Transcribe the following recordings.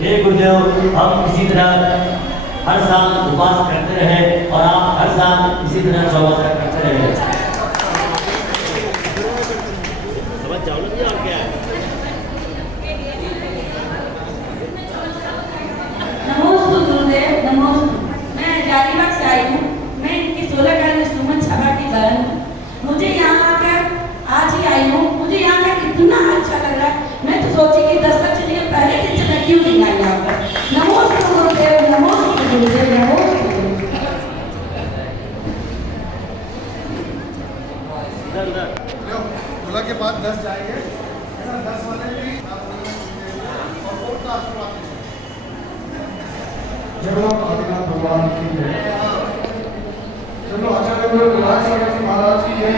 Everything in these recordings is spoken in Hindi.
हे गुरुदेव, हम इसी तरह हर साल उपवास करते रहे और आप हर साल इसी तरह चौबसा करते रहे। समझ जाओ ना और क्या है। नमोस्तु गुरुदेव, नमोस्तु। मैं जारीबाग से आई हूँ। मैं इनकी 16 में सुमन छाबा की बहन हूँ। मुझे यहाँ आकर आज ही आई हूँ। मुझे यहाँ का इतना अच्छा लग रहा है। मैं तो सोची कि 10 तक चलिए पहले दिन से मैं क्यों नहीं आई यहाँ पर। नमोस्तु गुरुदेव, नमोस्तु गुरुदेव, नमोस्तु। बोला के बाद 10 जाएंगे, 10 वाले भी और वोट का आशीर्वाद चलो आदिनाथ भगवान की जय। चलो आचार्य विलास सागर जी महाराज की जय।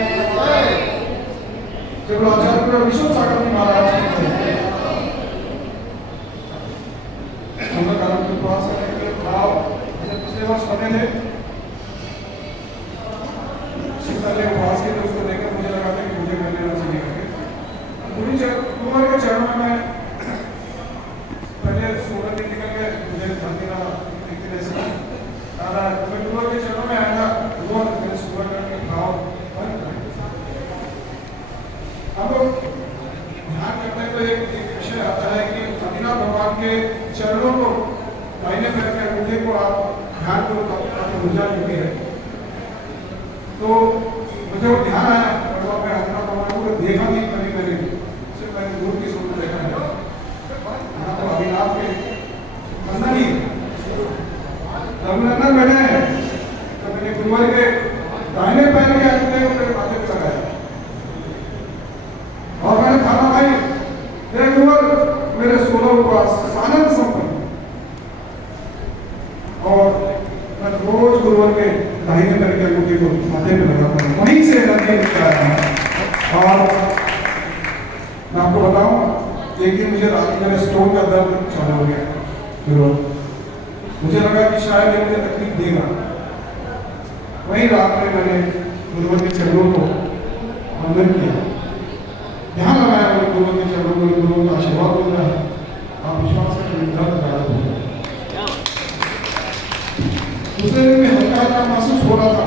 चलो आचार्य विश्व सागर जी महाराज की जय। हम लोग आराम के पास करेंगे भाव जैसे पिछले वर्ष बने थे। शिवकाले उपवास के दोस्तों देखकर मुझे लगा था कि मुझे कर लेना चाहिए करके कुमार के चरणों में मैं पहले सूरत निकल के मुझे धरती का मैं कुमार के चरणों में आया था। वो मेरे सूरत के भाव बंद कर अब ध्यान करते हैं तो एक विषय आता है कि आदिनाथ भगवान के चरणों को दाहिने पैर के अंगूठे को आप ध्यान करो तो आपकी ऊर्जा मिलती है। तो मुझे वो ध्यान आया और मैं आदिनाथ भगवान को देखा नहीं कभी मैंने, सिर्फ मैंने दूर की सूरत देखा है। यहाँ तो आदिनाथ के अंदर ही रघुनंदन मैंने तो मैंने गुरुवार के दाहिने पैर के अंगूठे को मेरे माथे पे लगाया और मैंने खाना खाई। हे गुरुवर, मेरे 16 उपवास आनंद संपन्न। और मैं रोज गुरुवर के दाहिने पैर के अंगूठे को माथे पे लगाता हूँ, वहीं से एनर्जी निकल आया है। और मैं आपको बताऊं, एक दिन मुझे रात में स्टोन का दर्द चालू हो गया गुरुवर। मुझे लगा कि शायद ये मुझे तकलीफ देगा। वहीं रात में मैंने गुरुवर के चरणों को वंदन किया, ध्यान लगाया मेरे गुरुवर के चरणों को, गुरुवर का आशीर्वाद मिल रहा है। आप विश्वास करें दर्द गायब हो गया। दूसरे दिन में हल्का हल्का महसूस हो रहा था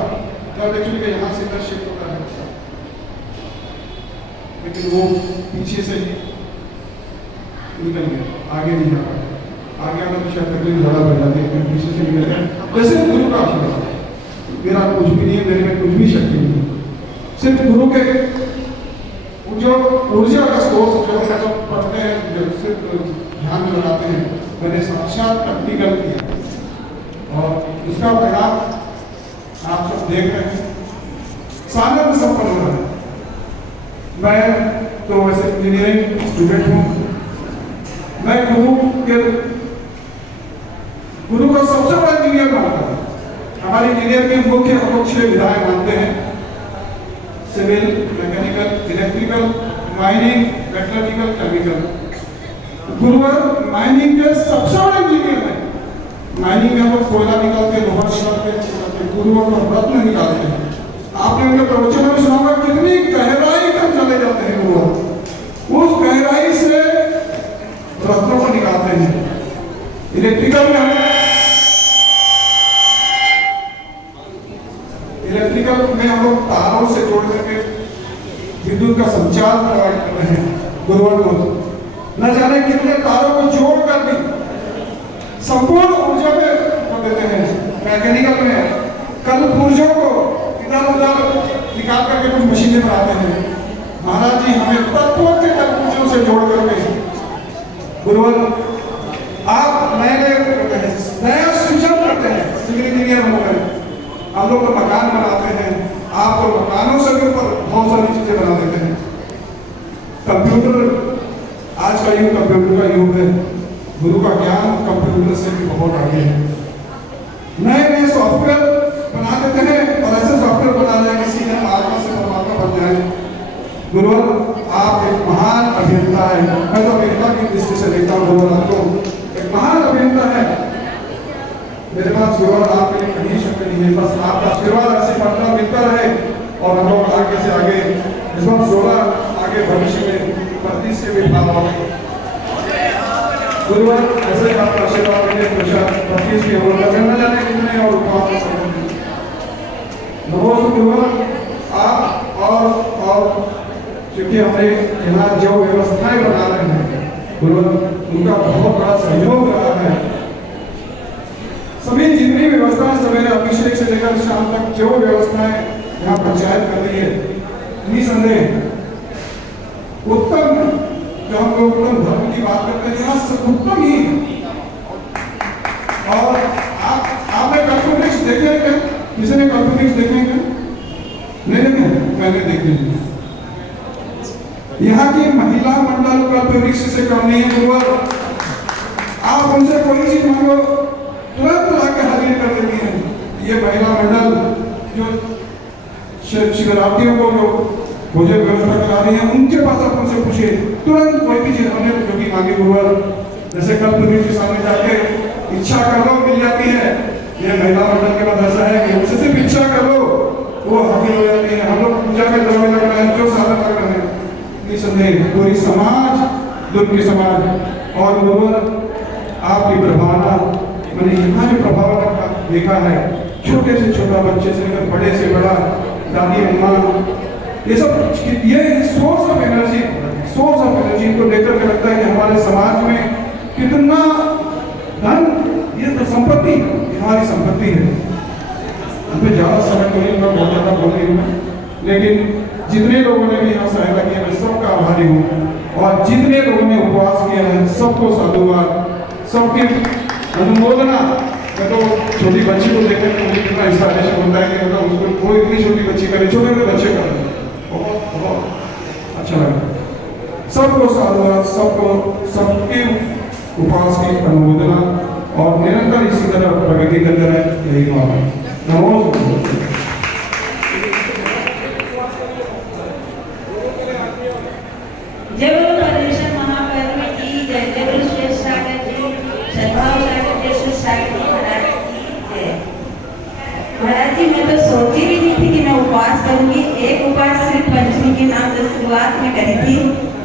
जब एक्चुअली यहाँ से इधर शिफ्ट होता है, लेकिन वो पीछे से निकल गया, आगे नहीं जा पाया। आगे आना तो शायद तकलीफ ज़्यादा बढ़ जाती है, पीछे से निकल गया। जैसे गुरु का आशीर्वाद, मेरा कुछ भी नहीं है, मेरे में कुछ भी शक्ति नहीं है, सिर्फ गुरु के जो ऊर्जा का स्रोत जो हम पढ़ते हैं, जो सिर्फ ध्यान में लगाते हैं, मैंने साक्षात प्रैक्टिकल किया और इसका परिणाम आप सब देख रहे हैं। सानंद संपन्न हो रहा है। मैं तो वैसे इंजीनियरिंग स्टूडेंट हूँ। मैं गुरु को सबसे बड़ा इंजीनियर मानता हूँ। हमारे इंजीनियर के मुख्य हम लोग 6 विधाएं मानते हैं: civil, mechanical, electrical, mining, metallurgical, chemical. गुरुवर माइनिंग के सबसे बड़े इंजीनियर हैं। माइनिंग में हम लोग कोयला निकालते, लोहा निकालते, गुरुवर को रत्न निकालते हैं। आपने उनके प्रवचन में सुना होगा कितनी गहराई तक चले जाते हैं गुरुवर। उस गहराई से रत्नों को निकालते हैं। इलेक्ट्रिकल में हम लोग तारों से जोड़ करके विद्युत का संचार प्रोवाइड कर रहे हैं। गुरुवर को न जाने कितने तारों को जोड़ कर भी संपूर्ण ऊर्जा में कर देते हैं। मैकेनिकल में कल पुर्जों को इधर उधर निकाल करके कुछ मशीनें बनाते हैं। महाराज जी हमें तत्वों के कल पुर्जों से जोड़ करके गुरुवर आप नया सृजन करते हैं। सिविल इंजीनियर होकर हम लोग तो मकान बनाते हैं, आप तो मकानों से भी ऊपर बहुत सारी चीजें बना देते हैं। कंप्यूटर, आज का युग कंप्यूटर का युग है। गुरु का ज्ञान कंप्यूटर से भी बहुत आगे है। नए नए सॉफ्टवेयर बना देते हैं और ऐसे सॉफ्टवेयर बना रहे हैं कि सीधे आत्मा से परमात्मा बन जाए। गुरुवर आप एक महान अभियंता है। मैं तो अभियंता की दृष्टि से देखता हूँ गुरुवर आपको एक महान अभियंता है। मेरे पास गुरुवर आपके लिए कहीं शक नहीं है। बस आपका आशीर्वाद ऐसे बढ़ता मिलता रहे और हम लोग आगे से आगे इस बार 16 आगे भविष्य में 35 से भी गुरुवार ऐसे आप आशीर्वाद के लिए प्रसाद 25 की ओर का न जाने कितने और उपवास नमो गुरुवार आप और क्योंकि हमारे यहाँ जो व्यवस्थाएं बना रहे हैं गुरुवार उनका बहुत बड़ा सहयोग रहा है। सभी जितनी व्यवस्थाएं सवेरे अभिषेक से लेकर शाम तक जो व्यवस्थाएं यहाँ पंचायत कर रही है निसंदेह उत्तम है। जो हम लोग उत्तम धर्म की बात करते हैं यहाँ सब उत्तम ही है। और आपने कल्पवृक्ष देखे हैं क्या? किसी ने कल्पवृक्ष देखे हैं क्या? नहीं देखे, मैंने देखे। यहाँ की महिला मंडल कल्पवृक्ष से कम नहीं है। वो आप उनसे कोई चीज मांगो तुरंत लाके हाजिर कर देती है। ये महिला मंडल जो शिवरात्रियों को जो भोजन व्यवस्था करा रही है उनके पास आप उनसे पूछिए तुरंत कोई भी चीज हमने जो भी मांगी गुरुवार जैसे कल पुलिस के सामने जाके इच्छा कर लो मिल जाती है। ये महिला मंडल के बाद ऐसा है कि उनसे सिर्फ इच्छा कर लो वो हाजिर हो जाती है। हम लोग पूजा के दौरान लग रहे हैं जो साधन कर रहे हैं निसंदेह पूरी समाज दुर्ग की समाज और गुरुवार आपकी प्रभावना मैंने यहाँ जो प्रभावना देखा है छोटे से छोटा बच्चे से लेकर बड़े से बड़ा दादी अम्मा ये सब ये सोर्स ऑफ एनर्जी को लेकर के लगता है कि हमारे समाज में कितना धन ये तो संपत्ति हमारी संपत्ति है। हम पे ज्यादा समय को नहीं बहुत ज्यादा बोल रही हूँ लेकिन जितने लोगों ने भी यहाँ सहायता की मैं सबका आभारी हूँ और जितने लोगों ने उपवास किया है सबको साधुवाद सबकी अनुमोदना। मैं तो छोटी बच्ची को देखकर मुझे कितना इंस्पिरेशन होता है कि मतलब उसको कोई इतनी छोटी बच्ची करे छोटे बच्चे कर बहुत अच्छा लगा। सबको साधुवाद सबको सबके उपवास की अनुमोदना और निरंतर इसी तरह प्रगति करते रहे यही मांग है। नमो जय बोलो परमेश्वर महापर्व की जय। जय बोलो श्रेष्ठ सागर जी सद्भाव सागर जी श्रेष्ठ सागर जी महाराज की जय। महाराज जी मैं तो सोची भी नहीं थी कि मैं उपवास करूंगी। एक उपवास सिर्फ पंचमी के नाम से शुरुआत में करी थी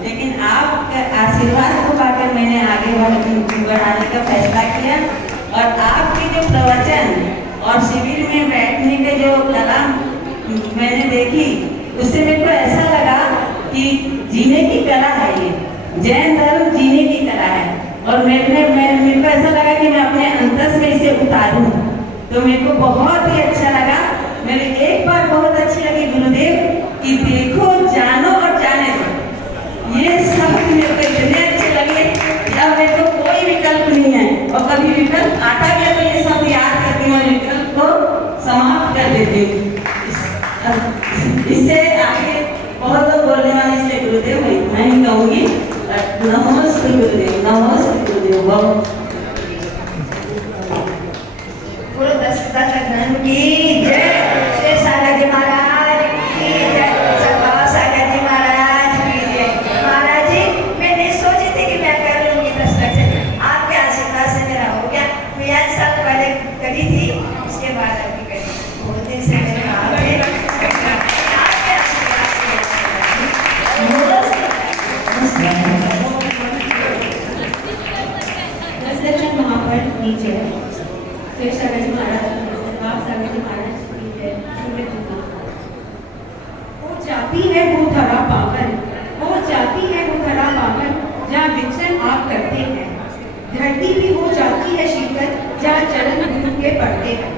लेकिन आपका आशीर्वाद को पाकर मैंने आगे बढ़ाने का फैसला किया और आपके जो प्रवचन और शिविर में बैठने के जो कला मैंने देखी उससे मेरे को ऐसा लगा कि जीने की कला है ये जैन धर्म जीने की कला है और मेरे को ऐसा लगा कि मैं अपने अंतस में इसे उतारूं तो मेरे को बहुत ही अच्छा लगा। मेरे एक बार बहुत अच्छी लगी गुरुदेव कि देखो जानो और जाने दो ये सब मेरे को इतने अच्छे लगे कि अब मेरे को कोई विकल्प नहीं है और कभी विकल्प आता गया तो ये सब याद करती हूँ और विकल्प को समाप्त कर देती हूँ। इससे आगे बहुत लोग बोलने वाले से गुरुदेव मैं ही कहूँगी नमस्ते गुरुदेव नमस्ते गुरुदेव। बहुत पूरे दस की जय। श्री सागर जी महाराज की जय। सद्भाव सागर जी महाराज की जय। महाराज जी मैं नहीं सोची थी कि मैं कर लूंगी 10 लक्षण आपके आशीर्वाद से मेरा हो गया। 5 साल पहले करी थी उसके बाद अभी करी बहुत दिन से मेरे हाथ में आपके आशीर्वाद से 10 लक्षण महापर्व नीचे श्री सागर जी महाराज सद्भाव सागर जी महाराज की जय। वो जाती है वो धरा पावन वो जाती है वो धरा पावन जहाँ विचरण आप करते हैं। धरती भी हो जाती है शीतल जहाँ चरण गुरु के पड़ते हैं।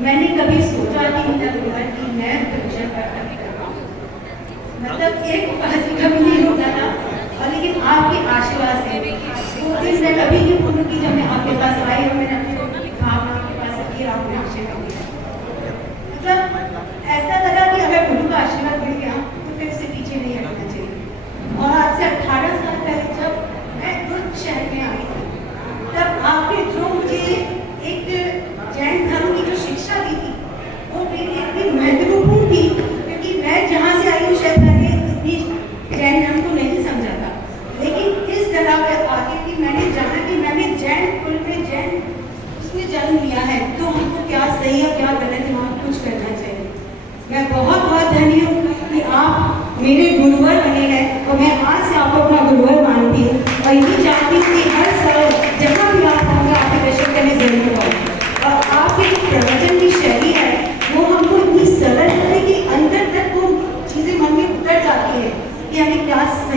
मैंने कभी सोचा नहीं था कि मैं दर्शन करना मतलब एक उपाधि कभी नहीं होता था और लेकिन आपके आशीर्वाद से वो दिन मैं कभी नहीं भूलूंगी जब मैं आपके पास आई और मैंने अपनी भावना के पास रखी और आपने आशीर्वाद दिया। मतलब ऐसा लगा कि अगर गुरु का आशीर्वाद मिल गया तो फिर उससे पीछे नहीं हटना चाहिए। और आज से 18 साल पहले जब मैं दुर्ग शहर में आई थी तब आपने जो मुझे एक जैन धर्म की जो शिक्षा दी थी वो मेरे लिए इतनी महत्वपूर्ण थी क्योंकि मैं जहाँ से आई हूँ शायद मैंने इतनी जैन धर्म को नहीं समझा था लेकिन इस तरह पर आगे कि मैंने जाना कि मैंने जैन कुल में जैन उसमें जन्म लिया है तो हमको क्या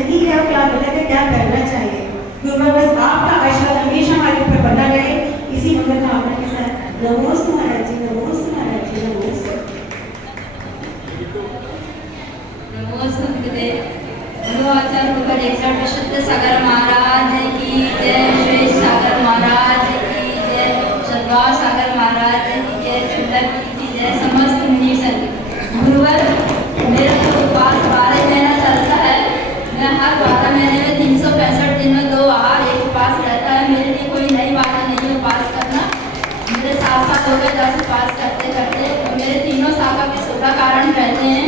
नहीं है, क्या गलत है, क्या करना चाहिए। गुरुवर बस आपका आशीर्वाद हमेशा हमारे ऊपर बना रहे, इसी मंगल कामना के साथ। नमोस्तु महाराज जी, नमोस्तु महाराज जी, नमोस्तु। नमोस्तुते। गुरुआचार्य गुरुवर 61 विशुद्ध सागर महाराज की जय, श्री सागर महाराज की जय, सद्भाव सागर महाराज की जय, चुल्लक की जय, समस्त मुनि संत। गुरुवर मेरा तो उपास 12 महीना चलता है। मैं हर 12 महीने में 365 दिन में 2 आहार 1 उपास रहता है। मेरे लिए कोई नई बात नहीं है उपास करना। मेरे 7 साल हो गए 10 उपास करते करते। और मेरे तीनों शाखा के 16 कारण रहते हैं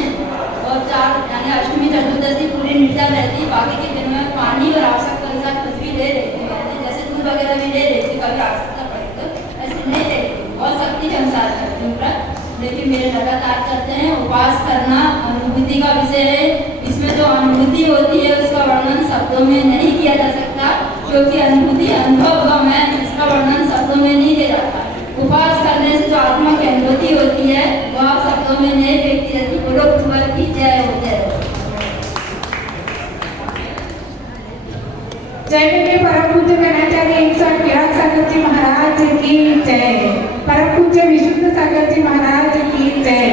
और 4 यानी अष्टमी चतुर्दशी पूरी निर्जल रहती। बाकी के दिन में पानी और आवश्यकता अनुसार कुछ भी ले लेती हूँ, जैसे दूध वगैरह भी ले लेती हूँ, कभी आवश्यकता पड़ी तो ऐसे नहीं लेती और शक्ति के अनुसार करती हूँ व्रत। लेकिन मेरे लगातार चलते हैं। उपास करना अनुभूति का विषय है। इसमें जो अनुभूति होती है उसका वर्णन शब्दों में नहीं किया जा सकता, क्योंकि अनुभूति अनुभव है, इसका वर्णन शब्दों में नहीं किया जाता। उपास करने से जो आत्मा की अनुभूति होती है वह शब्दों में नहीं व्यक्ति रहती। बोलो गुरुवर की जय हो, जय हो। जय मेरे परम पूज्य गणाचार्य 111 सागर जी महाराज की जय, परम पूज्य विशुद्ध सागर जी महाराज की जय,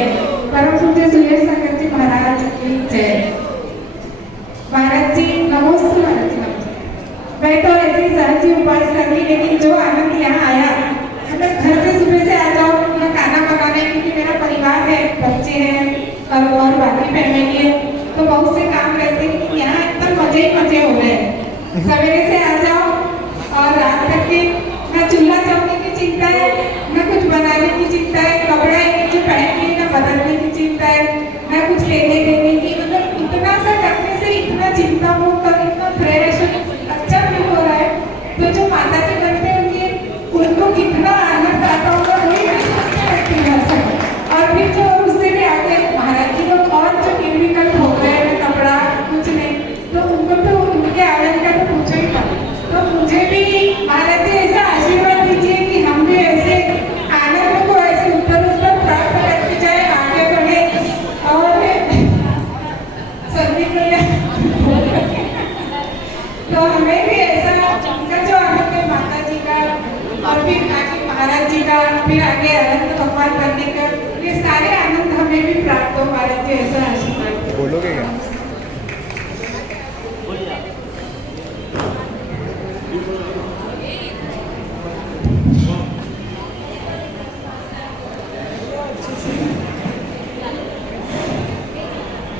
परम पूज्य सुरेश सागर जी महाराज की जय। महाराज जी नमोस्तु, महाराज जी नमस्ते। मैं तो ऐसे ही सहज ही उपास कर ली, लेकिन जो आनंद यहाँ आया, मतलब घर से सुबह से आ जाओ मैं खाना बनाने, क्योंकि मेरा परिवार है, बच्चे हैं और बाकी फैमिली है, तो बहुत से काम रहते हैं, लेकिन यहाँ एकदम मजे ही मजे हो रहे हैं। सवेरे से आ जाओ और रात तक के न चूल्हा चौकी की चिंता है, न कुछ बनाने की चिंता है, कपड़ा जो पहन के न बदलने की चिंता है, न कुछ लेने देने की। मतलब इतना सा करने से इतना चिंता मुक्त और इतना फ्रेश अच्छा फील हो रहा है। तो जो माता जी करते होंगे उनको कितना आनंद आता होगा, वही मैं सोचते रहती हूँ। और फिर जो उससे भी आगे महाराज जी लोग और जो निर्विकल्प हो गए, कपड़ा कुछ नहीं, तो उनको तो उनके आनंद का तो पूछो ही मत। तो मुझे भी महाराज जी ऐसा आशीर्वाद दीजिए कि हम भी ऐसे आनंद को ऐसे उत्तर उत्तर प्राप्त करते जाए, आगे बढ़े और सभी तो हमें भी ऐसा उनका जो आनंद है माता जी का और फिर आगे महाराज जी का, फिर आगे अनंत भगवान बनने का, ये सारे आनंद हमें भी प्राप्त हो। महाराज जी ऐसा आशीर्वाद बोलोगे क्या?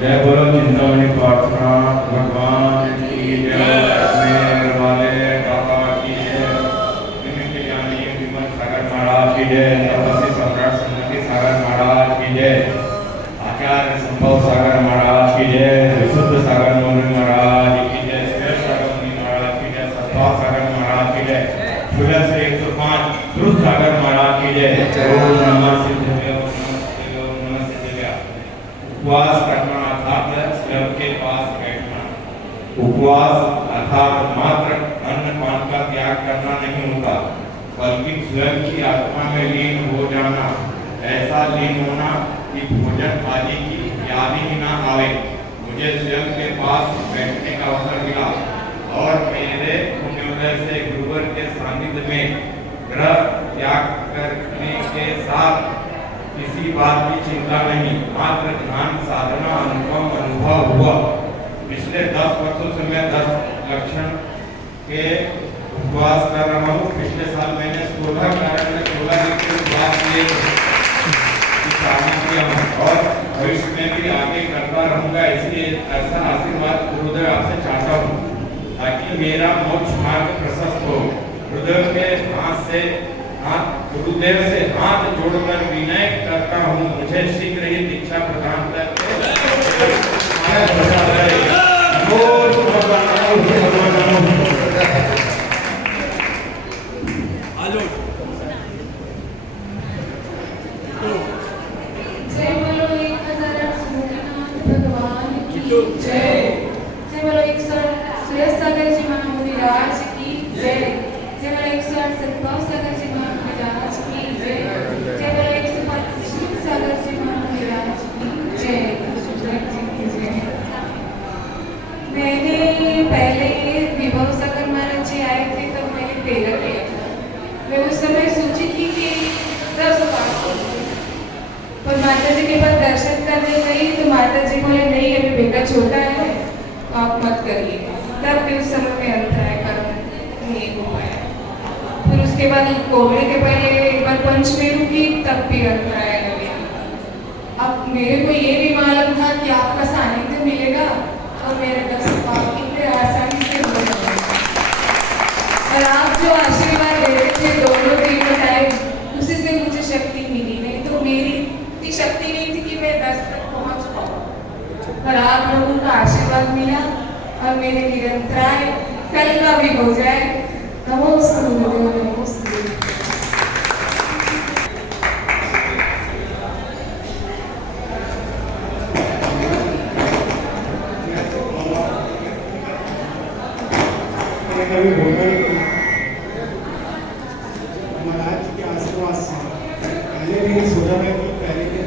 जय बोलो चिंतामणि प्रार्थना भगवान की जय, मेर वाले बाबा की जय, निमित्त ज्ञानी विमल सागर महाराज की जय, तपस्वी सम्राट सन्नति सागर महाराज की जय, आचार्य संभव सागर महाराज की जय, विशुद्ध सागर मुनि महाराज की जय, श्रेष्ठ सागर मुनि महाराज की जय, सद्भाव सागर महाराज की जय, 16 से 105 ध्रुव सागर महाराज की जय। ओम नमः सिद्धेभ्यो नमः सिद्धेभ्यो। उपवास करना अर्थात स्वयं के पास बैठना। उपवास अर्थात मात्र अन्न पान का त्याग करना नहीं होता, बल्कि स्वयं की आत्मा में लीन हो जाना। ऐसा लीन होना कि भोजन आदि की याद ही ना आवे। मुझे स्वयं के पास बैठने का अवसर मिला और मेरे पुण्योदय से गुरुवर के सानिध्य में ग्रह त्याग करने के साथ किसी बात की चिंता नहीं, मात्र ध्यान साधना अनुभव हुआ। पिछले 10 वर्षों से मैं 10 लक्षण के उपवास कर रहा हूँ। पिछले साल मैंने 16 कारण में 16 दिन के उपवास किए किया हूँ और भविष्य में भी आगे करता रहूँगा। इसलिए ऐसा आशीर्वाद गुरुदेव आपसे चाहता हूँ ताकि मेरा मोक्ष मार्ग प्रशस्त हो। गुरुदेव के गुरुदेव से हाथ जोड़कर विनय करता हूँ, मुझे शीघ्र ही दीक्षा प्रदान करके जय बोलो 1008 भगवान की जय, जय बोलो 108 सुरेश सागर जी महाराज की जय, जय बोलो 108 सद्भाव सागर जी महाराज की जय, जय बोलो 105 शिव सागर जी महाराज की जय, जय। मैंने माता जी के पास दर्शन करने गई तो माता जी बोले नहीं अभी बेटा छोटा है तो आप मत करिए। तब भी उस समय में अंतराय कर्म नहीं हो पाया। फिर उसके बाद कोविड के पहले एक बार पंचमी रुकी तब भी अंतराय लगे। अब मेरे को ये भी मालूम था कि आपका सानिध्य मिलेगा और मेरे 10 पाप इतने आसानी से हो जाएंगे। और आप जो आशीर्वाद दे रहे थे दोनों तीनों टाइम उसी से मुझे शक्ति मिली। नहीं तो मेरी इतनी शक्ति नहीं थी कि मैं 10 तक पहुंच पाऊँ। पर आप लोगों का आशीर्वाद मिला और मेरे निरंतराय कल का भी हो जाए। नमोस्तु गुरुदेव, नमोस्तु। कभी बोला महाराज के आशीर्वाद से पहले भी नहीं सोचा मैं कि पहले दिन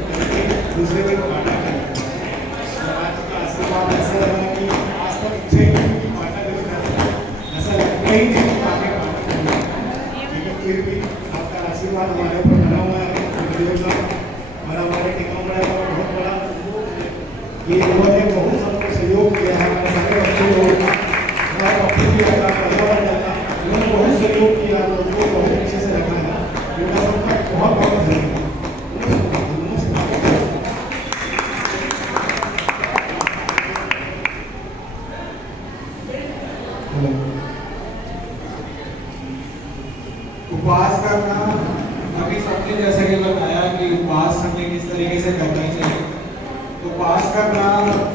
दूसरे दिन पाटा करें। महाराज का आशीर्वाद ऐसा लगा कि आज तक 6 दिन की पाटा करें ऐसा लगता ही नहीं पाटे पाटा करें। लेकिन फिर भी आपका आशीर्वाद हमारे ऊपर बना हुआ है। गुरुदेव का हमारा हमारे टिकाऊ का बहुत बड़ा ये उन्होंने बहुत सबको सहयोग किया है। हमारे सारे बच्चों को बहुत सहयोग किया, लोगों को बहुत अच्छे से रखा है। उनका सबका बहुत बहुत धन्यवाद। उपवास करना अभी सबने जैसे कि बताया कि उपवास हमें किस तरीके से करना चाहिए। उपवास करना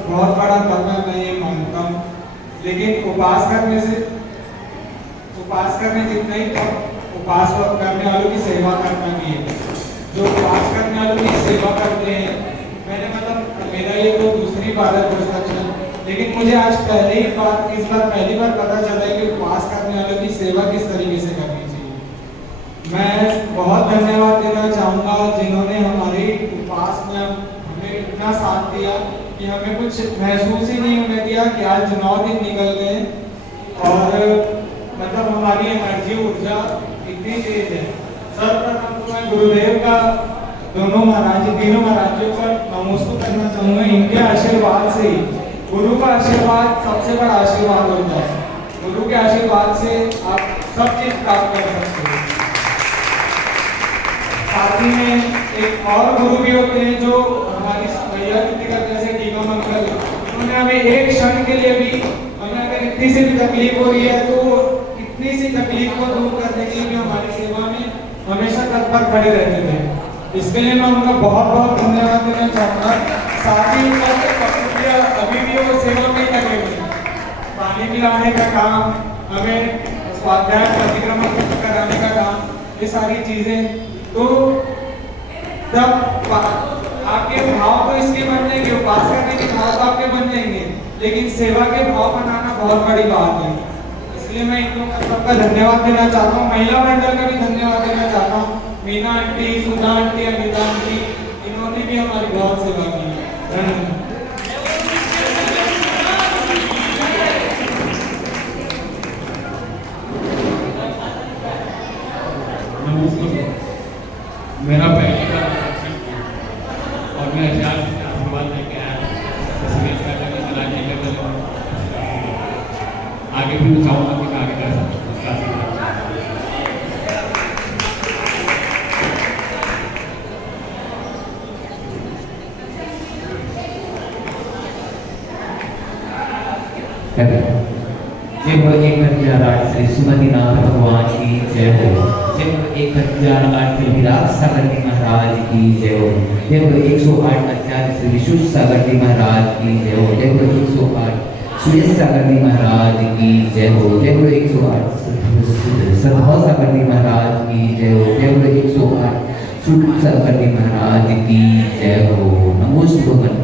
बहुत बड़ा कर्म है, मैं ये मानता हूँ। लेकिन उपवास करने जितना ही तो उपवास करने वालों की सेवा करना भी है। जो उपवास करने वालों की सेवा करते हैं, मैंने मतलब मेरा ये तो दूसरी बार है पुस्तक, लेकिन मुझे आज इस बार पहली बार पता चला है कि उपवास करने वालों की सेवा किस तरीके से करनी चाहिए। मैं बहुत धन्यवाद देना चाहूँगा जिन्होंने हमारे उपवास में हमें इतना साथ दिया कि हमें कुछ महसूस ही नहीं होने दिया कि आज 9 दिन निकल गए और मतलब हमारी एनर्जी ऊर्जा इतनी तेज है। सर्वप्रथम तो मैं गुरुदेव का तीनों महाराजों पर नमस्कार करना चाहूँगा। इनके आशीर्वाद से ही गुरु का आशीर्वाद सबसे बड़ा आशीर्वाद होता है। गुरु के आशीर्वाद से आप सब चीज प्राप्त कर सकते हो। साथ ही में एक और गुरु भी होते हैं जो हमारी भैया जैसे टीका मंगल, उन्होंने हमें एक क्षण के लिए भी हमें अगर इतनी सी भी तकलीफ हो रही है तो इतनी सी तकलीफ को दूर करने के लिए हमारी सेवा में हमेशा तत्पर खड़े रहते थे। इसके लिए मैं उनका बहुत बहुत धन्यवाद देना चाहूँगा। साथ ही अभी भी वो सेवा में लगे हुए, पानी पिलाने का काम, हमें स्वाध्याय प्रतिक्रमण कराने का काम, ये सारी चीजें। तो तब आपके भाव तो इसके बन जाएंगे, उपास करने के भाव तो आपके बन जाएंगे, लेकिन सेवा के भाव बनाना बहुत बड़ी बात है। इसलिए मैं इन लोगों का सबका धन्यवाद देना चाहता हूँ। महिला मंडल का भी धन्यवाद देना चाहता हूँ। मीना आंटी, सुधा आंटी, अनिता आंटी, इन्होंने भी हमारी बहुत सेवा की है। धन्यवाद। मेरा पहली बार और मैं अचार से आशीर्वाद लेके आया आगे भी चाहूँगा कि मैं आगे कर सकूँ। जय हो 1008 श्री सुमतिनाथ भगवान की जय हो। जय हो 1008 श्री विराट सागर जी महाराज की जय हो। जय हो 108 आचार्य श्री विशुद्ध सागर जी महाराज की जय हो। जय हो 108 सुरेश सागर जी महाराज की जय हो। जय हो 108 सदभाव सागर जी महाराज की जय हो। जय हो 108 सुख सागर जी महाराज की जय हो। नमोस्तुभ्यं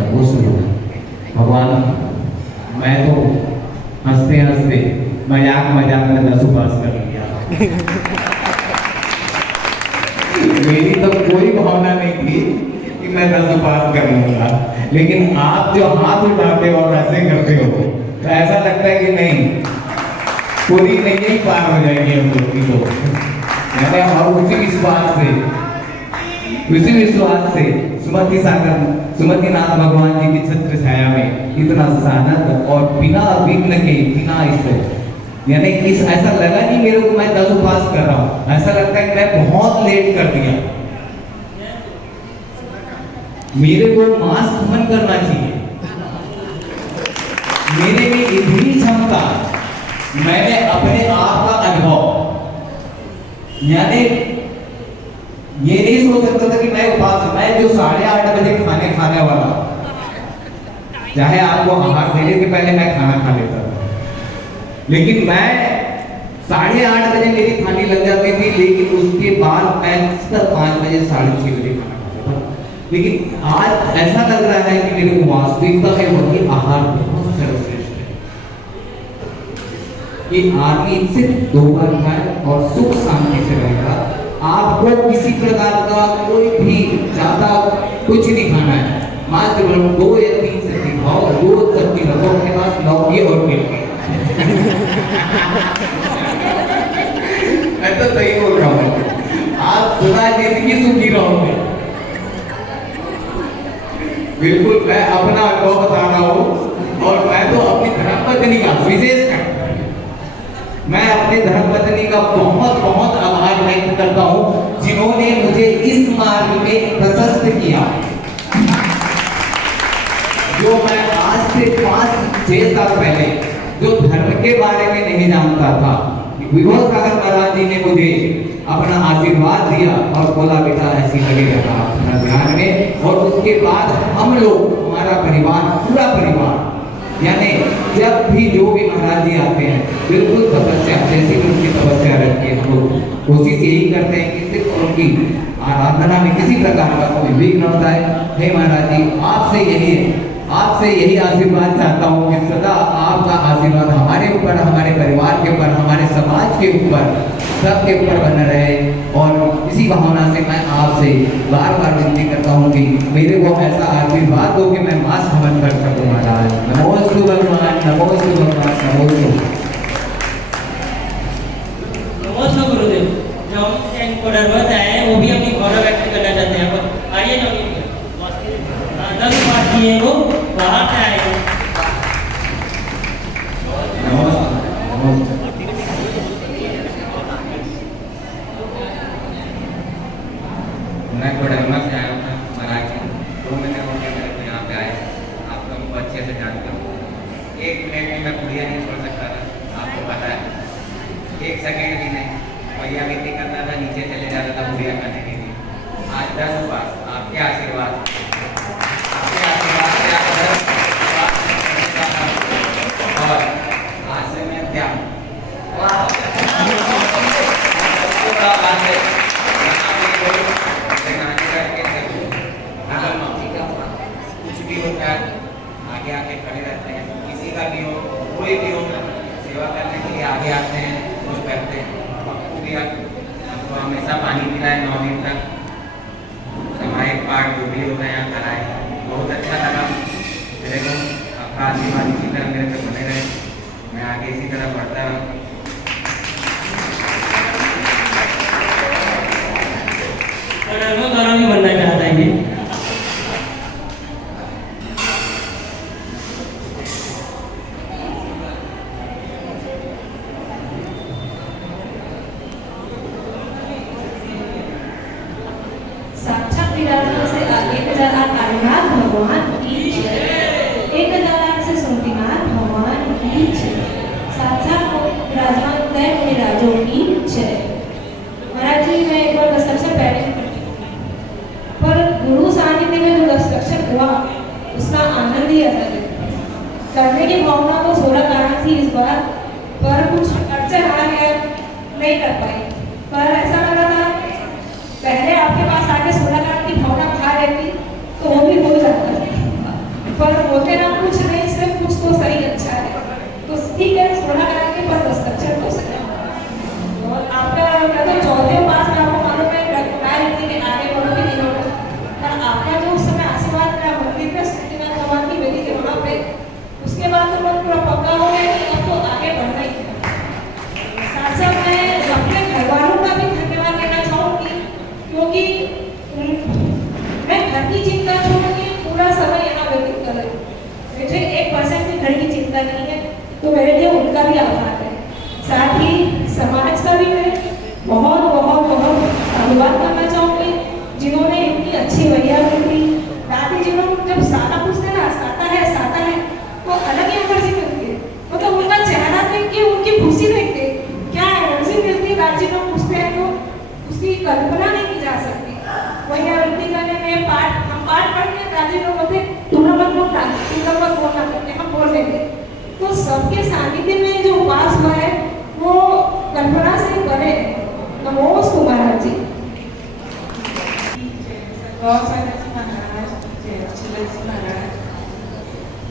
भगवान। मैं तो हंसते हंसते मजाक में 10 उपास कर लिया। मेरी तो कोई भावना नहीं थी कि मैं 10 उपास कर लूंगा, लेकिन आप जो हाथ उठाते हो और ऐसे करते हो तो ऐसा लगता है कि नहीं, पूरी नहीं ही पार हो जाएगी हम लोग की। तो मैंने और उसी विश्वास से सुमतिनाथ भगवान जी की छत्र छाया में इतना सानंद और बिना विघ्न के बिना इस यानी कि ऐसा लगा नहीं मेरे को मैं 10 उपवास कर रहा हूँ, ऐसा लगता है कि मैं बहुत लेट कर दिया। मेरे को मास हवन करना चाहिए, मेरे में इतनी क्षमता, मैंने अपने आप का अनुभव यानी ये नहीं सोच सकता था कि मैं उपवास, मैं जो 8:30 बजे खाने वाला, चाहे आपको आहार देने के पहले मैं खाना खा लेता था, लेकिन मैं 8:30 बजे मेरी खानी लग जाती थी, लेकिन उसके बाद मैं 5 बजे 6:30 बजे खाना खाता था। लेकिन आज ऐसा लग रहा है कि मेरे को वास्तविकता में वही आहार बहुत सर्वश्रेष्ठ है कि आदमी सिर्फ 2 बार खाए और सुख शांति से रहेगा। आपको किसी प्रकार का कोई भी ज्यादा कुछ नहीं खाना है, मात्र 2 या 3 सब्जी खाओ, रोज सब्जी रखो अपने पास, लौकी और मिर्ची। मैं तो सही बोल रहा हूँ, आप सदा जिंदगी सुखी रहोगे। बिल्कुल मैं अपना अनुभव बता रहा हूँ, और मैं तो अपनी धर्मपत्नी का विशेषकर मैं अपनी धर्मपत्नी का बहुत बहुत आभार व्यक्त करता हूँ, जिन्होंने मुझे इस मार्ग में प्रशस्त किया। जो मैं आज से 5-6 साल पहले जो धर्म के बारे में नहीं जानता था, विभव सागर महाराज जी ने मुझे अपना आशीर्वाद दिया और बोला बेटा ऐसी लगे रहना अपना ध्यान में। और उसके बाद हम लोग, हमारा परिवार, पूरा परिवार, यानी जब भी जो भी महाराज जी आते हैं बिल्कुल तपस्या जैसी भी उनकी तपस्या रहती है, हम लोग कोशिश यही करते हैं कि सिर्फ उनकी आराधना में किसी प्रकार का कोई विघ्न होता है। हे महाराज जी, आपसे यही आशीर्वाद चाहता हूँ कि सदा आपका आशीर्वाद हमारे ऊपर, हमारे परिवार के ऊपर, हमारे समाज के ऊपर, सबके ऊपर बना रहे। और इसी भावना से मैं आपसे बार बार विनती करता हूँ कि मेरे को ऐसा आशीर्वाद दो कि मैं मास हवन कर सकूँ महाराज। नमोस्तु भगवान, नमोस्तु भगवान, नमोस्तु। नमोस्तु गुरुदेव। जो हम को डरवत है वो भी अपनी भावना व्यक्त करना चाहते हैं, पर आइए जो 10 बात किए वो बाहर से आए। मैं कोडरमा से आया था महाराज जी, 2 महीने हो गए मेरे को यहाँ पे आए। आप लोगों को अच्छे से जानता हूँ, 1 मिनट में मैं पुड़िया नहीं छोड़ सकता था, आपको पता है। 1 सेकेंड भी नहीं, भैया भी करता था, नीचे चले जाता था पुड़िया करने के लिए। आज 10 उपवास, आपके आशीर्वाद और आज से मैं क्या कुछ भी होता है आगे आके खड़े रहते हैं, किसी का भी हो, कोई भी हो, सेवा करने के लिए आगे आते हैं, कुछ करते हैं। आपको भी हमको हमेशा पानी पिलाए 9 दिन तक, हमारे पाठ जो भी होता है यहाँ कराए। बहुत अच्छा लगा मेरे को, आपका आशीर्वाद इसी तरह मेरे पे बने रहे, मैं आगे इसी तरह बढ़ता रहूँ। गाना भी बनना चाहता है ये। साक्षात विराजमान से 1008 कालीनाथ भगवान की जय, 1008 से सुमतिनाथ भगवान की जय, साक्षात विराजमान उदय मुनिराजों की जय। महाराज जी, मैं एक बार 10 अक्षर पहले पर गुरु सानिध्य में जो 10 अक्षर हुआ उसका आनंद ही अलग है। करने की भावना तो 16 कारण थी इस बार, पर कुछ अड़चन आ गया, नहीं कर पाई। पर ऐसा लग रहा था पहले आपके पास आके 16 कारण की भावना खा लेती तो वो भी हो जाता, पर होते ना कुछ नहीं, सिर्फ कुछ तो सही अच्छा है। तो ठीक है, 16 कारण के पर 10 अक्षर तो सही। और आपका मैं तो चौथे पास में आपको मालूम है मैं रहती कि आगे बढ़ो कि नहीं बढ़ो, पर आपका जो उस समय आशीर्वाद मेरा मंदिर में सत्यनारायण भगवान की वेदी के वहाँ पे, उसके बाद तो मन पूरा पक्का हो गया कि अब तो आगे बढ़ना ही है। साथ साथ मैं अपने घर वालों का भी धन्यवाद देना चाहूँगी, क्योंकि मैं घर की चीज समाज का भी मैं बहुत बहुत बहुत धन्यवाद करना चाहूँगी जिन्होंने इतनी अच्छी वैया दी। दादी जिन्होंने जब साता पूछते ना साता है वो अलग ही एनर्जी मिलती है, मतलब उनका चेहरा देख के उनकी खुशी देख के क्या एनर्जी मिलती है। दादी लोग पूछते हैं तो उसकी कल्पना नहीं की जा सकती। वैया वृद्धि करने में हम पाठ पढ़ते दादी लोग बोलते तुम लोग मत बोलना, तुम लोग मत बोलना करते हम बोल देंगे। तो सबके सानिध्य में जो उपास हुआ है वो कल्पना से करे। नमोस्तु महाराज जी।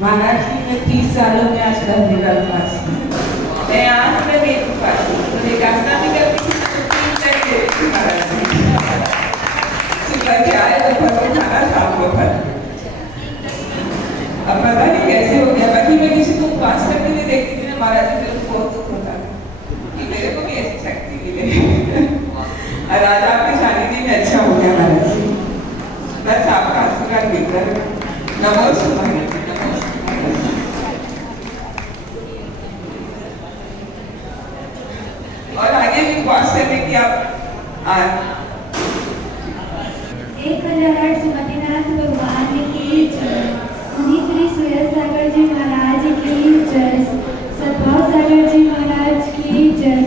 महाराज जी मैं 30 सालों में आज तक निरलवास हूँ। मैं आज में नहीं पाती, मुझे गाना भी करती थी महाराज जी। सुबह के आए तो भगवान खाना शाम को फल। अब पता नहीं कैसे हो गया, बाकी मैं किसी को उपवास करते हुए देखती थी ना महाराज जी, मेरे को बहुत दुख होता कि मेरे को भी ऐसी शक्ति मिले। और आज आपके सानिध्य में अच्छा हो गया महाराज जी, बस आपका आशीर्वाद मिलकर नमोस्तु महाराज जी। और आगे भी उपवास करने की आप 1008 सुमतिनाथ भगवान की जय। मुनि श्री सूर्य सागर जी महाराज की जय। सद्भाव सागर जी महाराज की जय।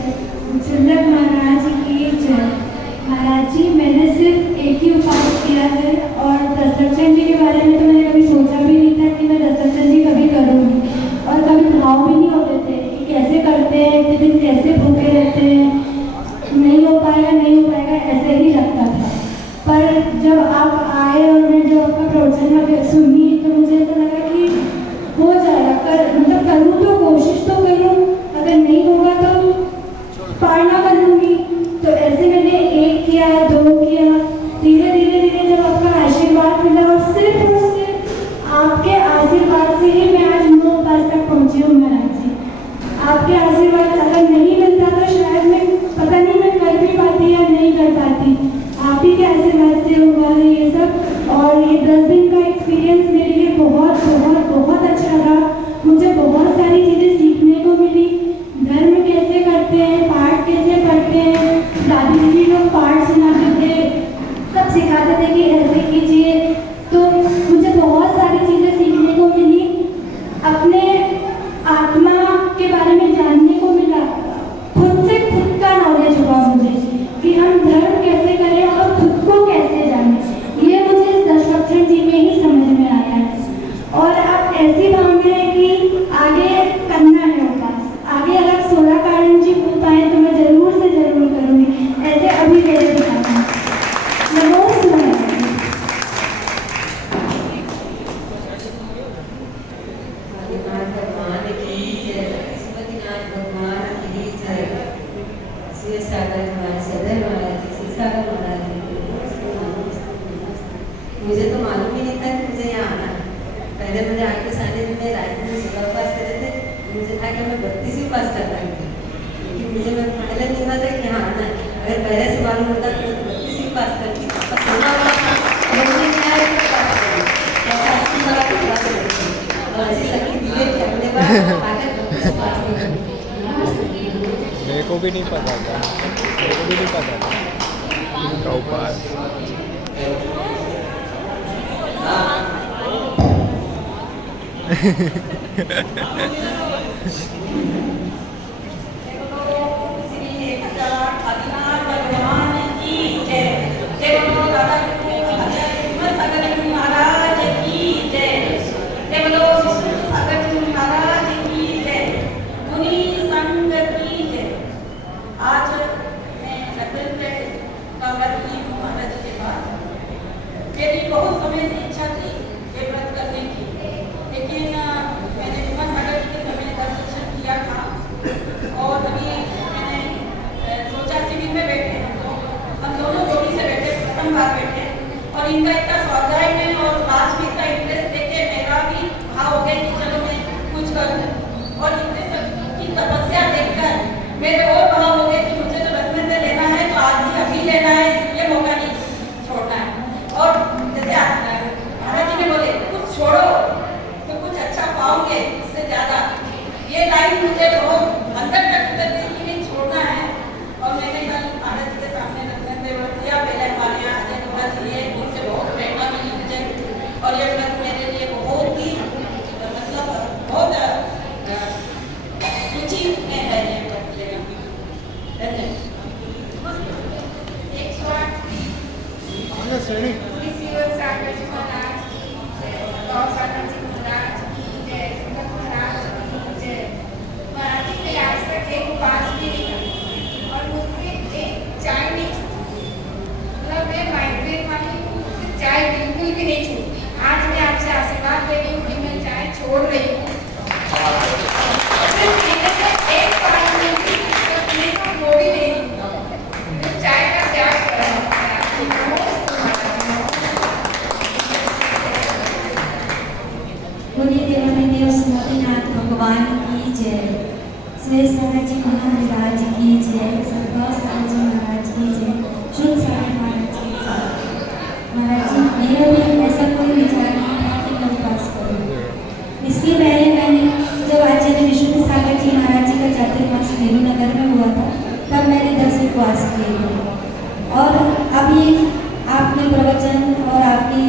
सुंदर महाराज की जय। महाराज जी मैंने सिर्फ एक ही उपाय किया है और दशरथन जी के बारे में तो मैंने कभी सोचा भी नहीं था कि मैं दशरथन जी कभी करूँगी, और कभी भाव भी नहीं होते थे कि कैसे करते हैं, इतने दिन कैसे भूखे रहते हैं, नहीं हो पाएगा ऐसे ही लगता था। पर जब आप आए और मैं जब आपका प्रवचन सुनी तो मुझे ऐसा लगा कि हो जाएगा, मतलब करूँ तो कोशिश तो करूँ, अगर नहीं होगा तो पारना कर लूँगी। तो ऐसे मैंने 1 किया, 2 किया, धीरे धीरे जब आपका आशीर्वाद मिला और सिर्फ आपके आशीर्वाद से ही मैं आज 9 क्लास तक पहुँची हूँ महाराज जी। आपके आशीर्वाद अगर नहीं मिलता तो शायद मैं पता नहीं मैं कर भी पाती या नहीं कर पाती। आप ही के आशीर्वाद से हुआ है ये सब। और ये 10 दिन का एक्सपीरियंस मेरे लिए बहुत बहुत बहुत अच्छा रहा। मुझे बहुत सारी चीज़ें सीखने को मिली। धर्म कैसे करते हैं, पाठ कैसे पढ़ते हैं, दादी जी लोग पाठ सुनाते थे, सब सिखाते थे कि ऐसे कीजिए। तो मुझे बहुत सारी चीज़ें सीखने को मिली, अपने आत्मा के बारे में जानने को मिला, खुद से खुद का नॉलेज हुआ मुझे कि हम धर्म कैसे करें और खुद को कैसे जाने। ये मुझे इस दशरथन जी में ही समझ में आया है। और अब ऐसी भावना है कि आगे करना है उपास, आगे अगर 16 कारण जी हो पाए तो मैं जरूर से जरूर करूँगी, ऐसे अभी मेरे दिखाना है। नमोस्तु भगवान की जय। सुमतिनाथ भगवान की जय। सूर्य सागर महाराज, सदर महाराज जी, शिवसागर महाराज जी, मुझे तो मालूम ही नहीं था कि मुझे यहाँ आना है। पहले मुझे आपके सानिध्य में रायपुर में 16 उपास करे थे, मुझे था कि मैं 32 ही उपास कर पाऊंगी, लेकिन मुझे मैं पहले नहीं पता कि यहाँ आना है। अगर पहले से मालूम होता तो मैं 32 ही उपास करती, और 16 और ऐसी शक्ति दिए थे अपने बार आकर 32 उपास मेरे को भी नहीं पता था, इनका उपास। मेरी बहुत समय से इच्छा थी ये व्रत करने की, लेकिन मैंने विमल सागर जी के समय दर्शन किया था और अभी मैंने सोचा शिविर में बैठे हम दोनों जोड़ी से बैठे, प्रथम बार बैठे, और इनका इतना स्वाध्याय में और क्लास में इतना इंटरेस्ट देखे मेरा भी भाव हो गया कि चलो मैं कुछ करूँ। और इतने सबकी तपस्या देखकर मेरे और भाव हो गए कि मुझे तो रत्न से लेना है तो आज ही अभी लेना है, इसलिए मौका नहीं छोड़ना है। और जैसे महाराज जी ने बोले कुछ छोड़ो तो कुछ अच्छा पाओगे, इससे ज्यादा ये लाइन मुझे बहुत अंदर तक उतर गई कि नहीं छोड़ना है। श्रेणी सागर जी महाराज की जय, सागर जी महाराज की जय, सुमन महाराज की जय। महाराज जी ने आज तक एक उपवास भी नहीं किया और मुझसे एक चाय नहीं छूटी। मतलब मैं माइग्रेन वाली हूँ, मुझसे चाय बिल्कुल भी नहीं छूटती। आज मैं आपसे आशीर्वाद ले रही हूँ कि मैं चाय छोड़ रही हूँ। सिर्फ महीने में एक बार मिलती है, तो मैं तो वो भी नहीं लूँगी। मैं चाय का त्याग कर रहा हूँ। बोलिए देवादिदेव सुमतिनाथ भगवान की जय, श्री सागर जी महाराज की जय, सद्भाव सागर जी महाराज की जय, शुद्ध सागर महाराज की जय। महाराज जी, मेरे भी ऐसा कोई विचार नहीं था कि मैं उपवास करूँ। इसके पहले मैंने जब आचार्य विशुद्ध सागर जी महाराज जी का चातुर्मास नेहरू नगर में हुआ था, तब मैंने 10 उपवास किए थे। और अभी आपने प्रवचन और आपकी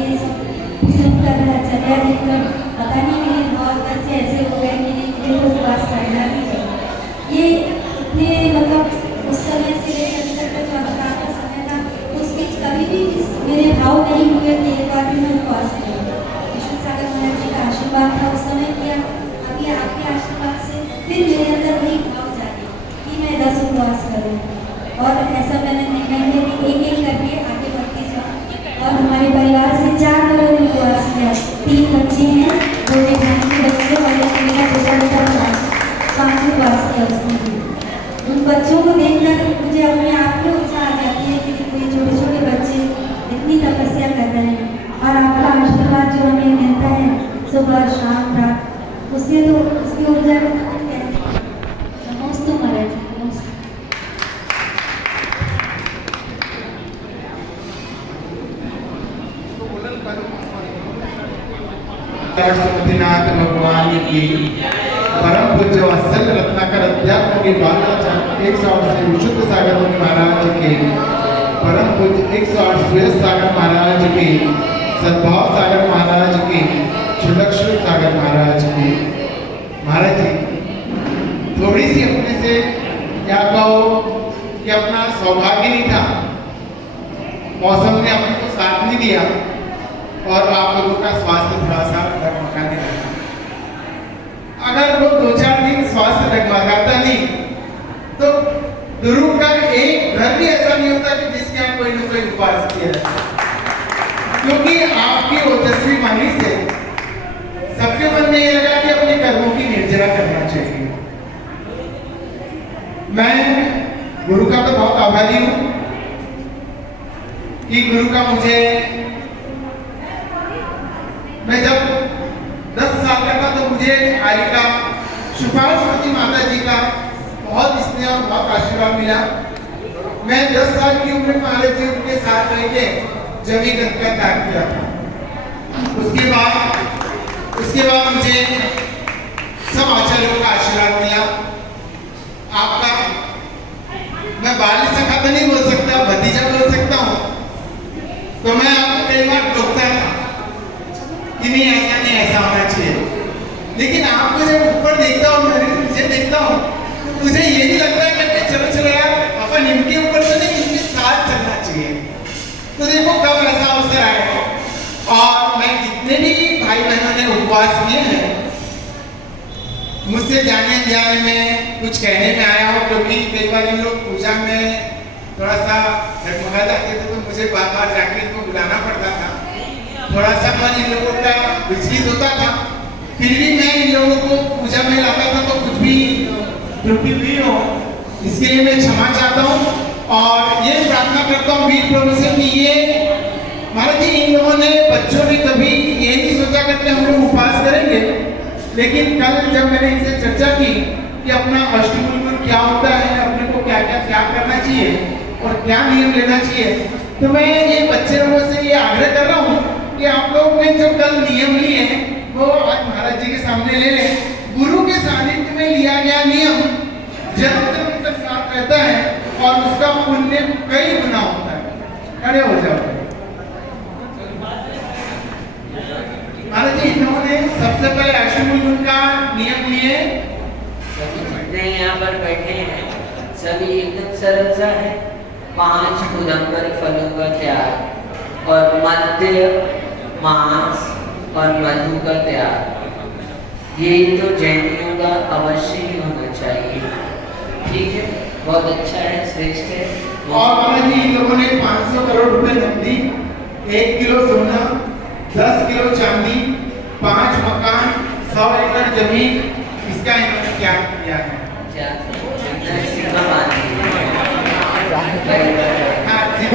सुनकर चर्चा देखकर पता नहीं मेरे बहुत से ऐसे हो गए कि मुझे तो उपवास करना ही है। ये इतने मतलब उस समय से लेकर जो अवतार का समय था, उस बीच कभी भी मेरे भाव नहीं हुए कि एक बार भी मैं उपवास करूँ। विष्णु सागर महाराज जी का आशीर्वाद था उस समय किया। अभी आपके आशीर्वाद से फिर मेरे अंदर वही भाव जागे कि मैं 10 उपवास करूँ। और ऐसा मैंने निर्णय लिया कि एक करके आगे बढ़ती जाऊँ। और हमारे परिवार से 4 लोगों ने उपवास किया। 3 बच्चे हैं, 2 बहन के बच्चे और एक मेरा छोटा भाई। 5 उपवास किया उसने। उन बच्चों को देखकर मुझे अपने आप में उत्साह आ जाती है कि ये छोटे छोटे बच्चे इतनी तपस्या कर रहे हैं और आपका आशीर्वाद जो हमें मिलता है सुबह शाम रात, उससे तो उसकी ऊर्जा को तो कुछ कहते हैं। नमस्ते महाराज जी, नमस्ते। सुमतिनाथ भगवान की परम पूज्य वत्सल रत्नाकर अध्यात्म की बात 108 श्री विशुद्ध सागर मुनि महाराज के परम पूज्य 108 श्रेष्ठ सागर महाराज की सद्भाव सागर महाराज की सुलक्षण सागर महाराज की। महाराज जी, थोड़ी सी अपने से क्या कहो कि अपना सौभाग्य नहीं था, मौसम ने अपने को साथ नहीं दिया और आप लोगों का स्वास्थ्य थोड़ा सा डगमगाने लगा। अगर वो 2-4 दिन स्वास्थ्य डगमगाता नहीं तो गुरु का एक घर भी ऐसा नहीं होता कि जिसके यहाँ कोई न कोई उपवास किया जाए, क्योंकि आपकी ओजस्वी वाणी से सबके मन में ये लगा कि अपने कर्मों की निर्जरा करना चाहिए। मैं गुरु का तो बहुत आभारी हूँ कि गुरु का मैं जब 10 साल का था तो मुझे आलिका सुभाषवती माता जी का बहुत स्नेह और बहुत आशीर्वाद मिला। मैं 10 साल की उम्र में महाराज जी उनके साथ रह के जमी ग्रंथ का त्याग किया था। उसके बाद मुझे सब आचार्यों का आशीर्वाद मिला। आपका मैं बाली सखा तो नहीं बोल सकता, भतीजा बोल सकता हूँ। तो मैं आपको कई बार टोकता था कि नहीं ऐसा होना चाहिए, लेकिन आपको जब ऊपर देखता हूँ, मेरे नीचे देखता हूँ, तो मुझे ये भी लगता है कि चलो यार अपन इनके ऊपर तो नहीं, इनके साथ चलना चाहिए। तो देखो कब ऐसा अवसर आएगा। और मैं जितने भी भाई बहनों ने उपवास किए हैं, मुझसे जाने में कुछ कहने में आया हो, क्योंकि कई बार इन लोग पूजा में थोड़ा सा डगमगा जाते थे तो मुझे बार जाके इनको बुलाना पड़ता था। थोड़ा सा मन इन लोगों का विचलित होता था, फिर भी मैं इन लोगों को पूजा में लाता था, तो कुछ भी त्रुटि हुई हो इसके लिए मैं क्षमा चाहता हूँ। और ये प्रार्थना करता हूँ वीर प्रभु से कि ये महाराज जी, इन लोगों ने बच्चों ने कभी ये नहीं सोचा करके हम लोग उपवास करेंगे, लेकिन कल जब मैंने इनसे चर्चा की कि अपना अष्टमूल क्या होता है, अपने को क्या क्या त्याग करना चाहिए और क्या नियम लेना चाहिए, तो मैं ये बच्चे लोगों से ये आग्रह कर रहा हूँ कि आप लोग ने जो कल नियम लिए हैं वो आज महाराज जी के सामने ले लें। गुरु के सानिध्य में लिया गया नियम जन्म जन्म तक साथ रहता है और उसका पुण्य कई गुना होता है। खड़े हो जाओ। महाराज जी, इन्होंने सबसे पहले अष्टमूल का नियम लिए। यहाँ पर बैठे हैं सभी एकदम सरल सा है। 5 उदंबर फलों का त्याग, और मध्य, मांस और मधु का त्याग, ये तो जैनियों का अवश्य ही होना चाहिए। ठीक है, बहुत अच्छा है, श्रेष्ठ है। और महाराज जी इन लोगों ने 500 करोड़ रुपए नकदी, 1 किलो सोना, 10 किलो चांदी, 5 मकान, 100 एकड़ जमीन, इसका इन्होंने क्या किया है? क्या सीमा बांधी हाँ जी।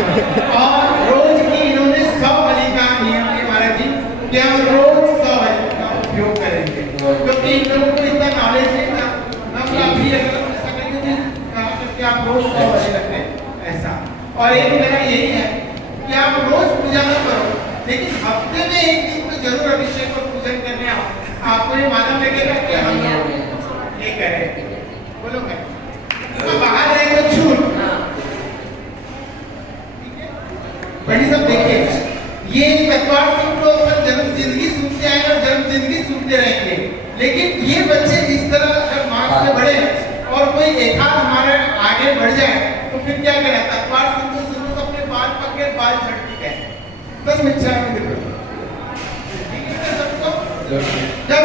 और रोज की इन्होंने 100 बलि का नियम है महाराज जी, कि हम रोज 100 बलि का उपयोग करेंगे, क्योंकि इन लोगों को इतना नॉलेज नहीं था। हम अभी अगर ऐसा करेंगे कि आप रोज 100 बलि रखते हैं ऐसा। और एक मेरा यही है कि आप रोज पूजा न करो, लेकिन हफ्ते में एक दिन तो जरूर अभिषेक और पूजन करने आओ। आपको ये मालूम लगेगा कि हम ये करें। बोलो भाई, तो बाहर रहे तो छूट। बड़ी सब देखिए, ये तत्वार सिंह तो अपन जन्म जिंदगी सुनते आए और जन्म जिंदगी सुनते रहेंगे, लेकिन ये बच्चे इस तरह जब मार्क्स में बढ़े और कोई एक आध हमारे आगे बढ़ जाए तो फिर क्या करें? तत्वार सिंह तो सुनो तो अपने बाल पकड़ बाल झड़की गए। बस मिच्छा में देखो, ठीक है सबको। जब